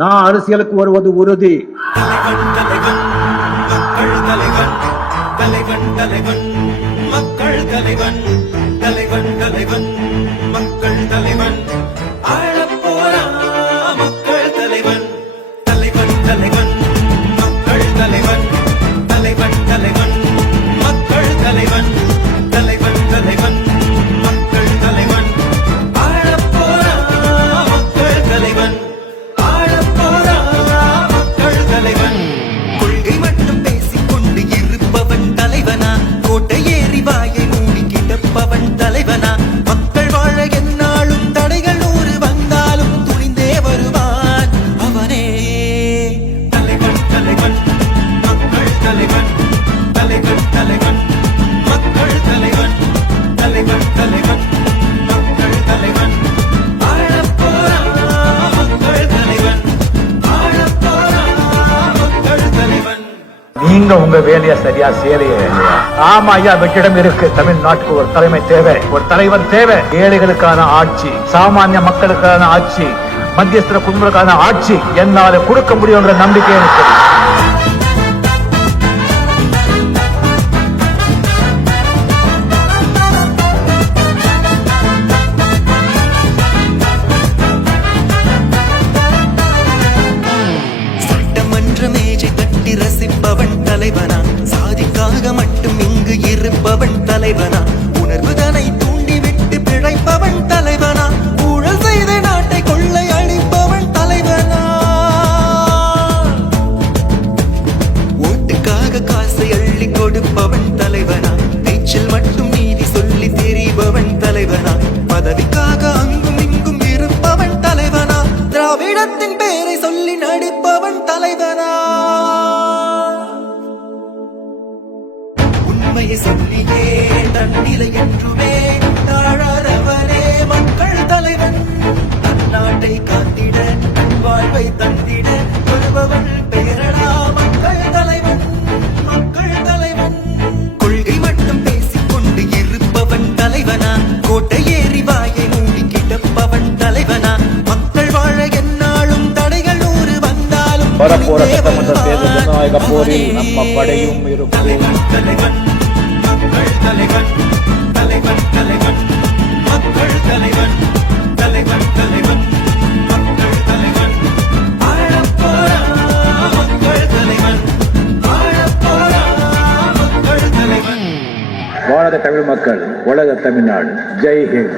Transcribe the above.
நான் அரசியலுக்கு வருவது உறுதி. மக்கள் தலைவன், தலைவன் தலைவன், மக்கள் தலைவன், ஆளப்போரா மக்கள் தலைவன், தலைவன் தலைவன், மக்கள் தலைவன், தலைவன் தலைவன், மக்கள் தலைவன், தலைவன் தலைவன், மக்கள் தலைவன், ஆளப்போரா மக்கள் தலைவன், ஆளப்போரா மக்கள் தலைவன். கொள்கை மட்டும் பேசிக்கொண்டு இருப்பவன் தலைவனா, கோட்டை ஏறி வாயை மூடி கிடப்பவன் தலைவனா, மக்கள் வாழ எந்நாளும் தடைகள் 100 வந்தாலும் துணிந்தே வருவான் அவனே. தலைவன் தலைவன், மக்கள் தலைவன், தலைவன் தலைவன், மக்கள் தலைவன், தலைவன் தலைவன், மக்கள் தலைவன், ஆளப்போரா மக்கள் தலைவன், ஆளப்போரா மக்கள் தலைவன். நீங்க உங்க வேலையை சரியா செய்யலையே. ஆமா ஐயா, வெற்றிடம் இருக்கு. தமிழ்நாட்டுக்கு ஒரு தலைமை தேவை, ஒரு தலைவர் தேவை. ஏழைகளுக்கான ஆட்சி, சாமானிய மக்களுக்கான ஆட்சி, மத்தியஸ்தர குடும்பங்களுக்கான ஆட்சி என்னால கொடுக்க முடியுங்கிற நம்பிக்கை எனக்கு. சட்டமன்ற மேஜை தட்டி ரசிப்பவன் தலைவனா, சாதிக்காக மட்டும் இங்கு இருப்பவன் தலைவனா, உணர்வுதனை தூண்டிவிட்டு பிழைப்பவன் தலைவனா, ஊழல் செய்து நாட்டை கொள்ளை அடிப்பவன் தலைவனா, ஓட்டுக்காக காசை அள்ளி கொடுப்பவன் தலைவனா, பேச்சில் மட்டும் நீதி சொல்லி தெரிபவன் தலைவனா, பதவிக்காக அங்கும் இங்கும் இருப்பவன் தலைவனா, திராவிடத்தின் பேரை சொல்லி நடிப்பவன் தலைவனா, உண்மையை சொல்லியே தன்னிலை என்றுமே தாழாதவனே மக்கள் தலைவன், தன்னாட்டை காத்திட வாழ்வை தந்திட சொல்பவன் பெயரடா மக்கள் தலைவன், மக்கள் தலைவன். கொள்கை மட்டும் பேசிக்கொண்டு இருப்பவன் தலைவனா, கோட்டை ஏறி வாயை மூடி கிடப்பவன் தலைவனா, மக்கள் வாழ எந்நாளும் தடைகள் 100 வந்தாலும் வரப்போற சட்டமன்ற தேர்தல் ஜனநாயக போரில் நம்ம படையும் இருக்கும். தலைவன் தலைவன், மக்கள் தலைவன், தலைவன் தலைவன், மக்கள் தலைவன், தலைவன் தலைவன், மக்கள் தலைவன், ஆளப்போரா மக்கள் தலைவன், ஆளப்போரா மக்கள் தலைவன். வாழ்க தமிழ் மக்கள், உலக தமிழ்நாடு. ஜெய் ஹிந்த்.